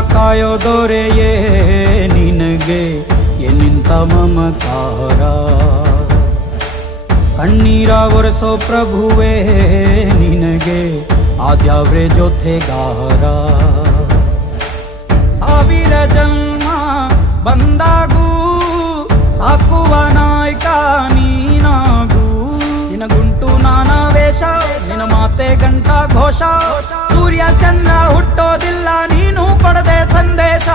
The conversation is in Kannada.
ಕಾಯೋ ದೊರೆಯೇ ನಿನಗೆ ಎನ್ನಿಂತ ಮಮಕಾರ. ಕಣ್ಣೀರ ಒರೆಸೋ ಪ್ರಭುವೇ ನಿನಗೆ ಆದ್ಯಾವ್ರೆ ಜೊತೆಗಾರ. ಸಾವಿರ ಜನ್ಮ ಬಂದಾಗೂ ಸಾಕುವ ನಾಯಕ ನೀನಾಗೂ. ನಿನಗುಂಟು ನಾನಾ ವೇಷ, ನಿನ್ನ ಮಾತೆ ಗಂಟ ಘೋಷ. ಸೂರ್ಯ ಚಂದ್ರ ಹುಟ್ಟೋದಿಲ್ಲ ನೀನು ಕೊಡದೆ ಸಂದೇಶ.